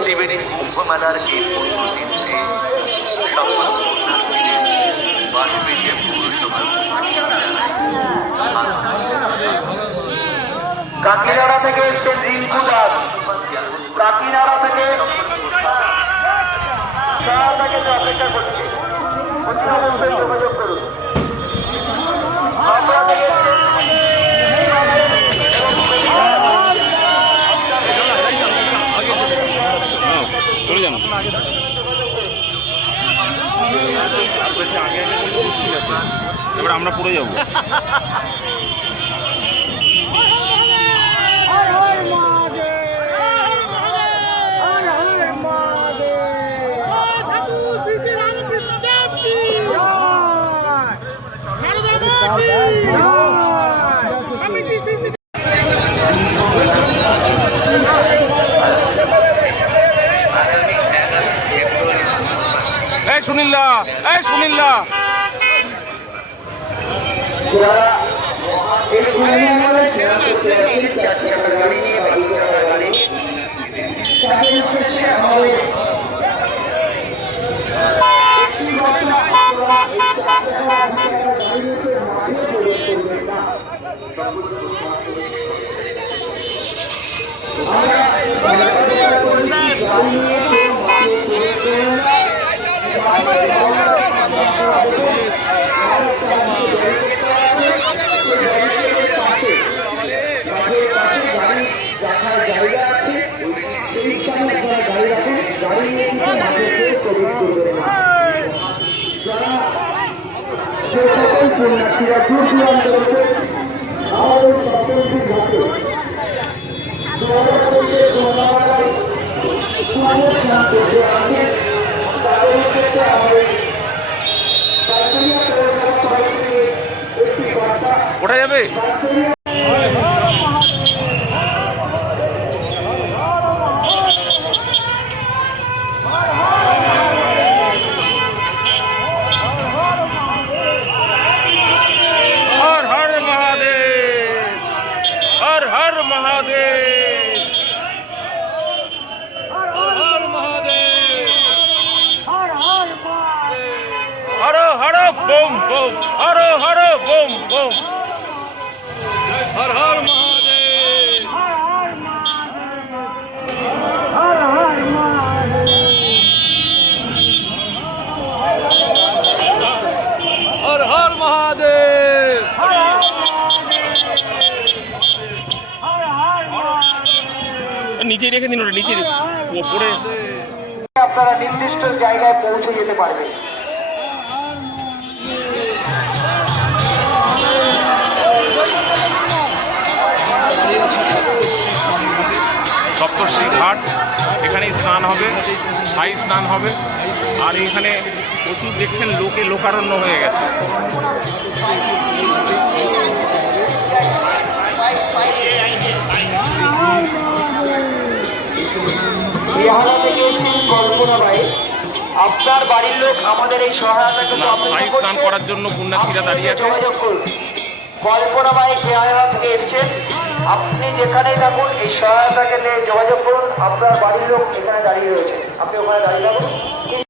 ত্রিবেণী কুম্ভ মেলার এই পূর্ণদিনে সকল বাঁশবেড়িয়া পৌরসভার কাকিনাড়া থেকে এসছেন রিঙ্কু দাস, কাকিনাড়া থেকে অপেক্ষা করছে, যোগাযোগ করুন। হাবড়া থেকে চলে যান। এবার আমরা পড়ে যাবো। সুনীলদা, সুনীলদা, পুণ্যার্থীরা দূর দূরান্ত থেকে আমাদের সপ্তমী ঘাটে কোথায় যাবে? Boom, boom, haro, haro, boom, boom. Har har Mahadev. Har har Mahadev. Har har Mahadev. Har har Mahadev. Har har Mahadev. নিচে রেখে দিন, ওটা নিচে পড়ে আপনারা নির্দিষ্ট জায়গায় পৌঁছে যেতে পারবেন। সপ্তর্ষি ঘাট, এখানেই স্নান হবে, সাই স্নান হবে। আর এখানে প্রচুর দেখছেন লোকে লোকারণ্য হয়ে গেছে। আপনার বাড়ির লোক আমাদের এই সহায়তাকে স্নান করার জন্য পুণ্যার্থীরা দাঁড়িয়ে আছে। যোগাযোগ করুন। কল্পনাবাই কেয়ারা থেকে এসছেন, আপনি যেখানেই থাকুন এই সহায়তাকে নিয়ে যোগাযোগ করুন। আপনার বাড়ির লোক এখানে দাঁড়িয়ে রয়েছে, আপনি ওখানে দাঁড়িয়ে থাকুন।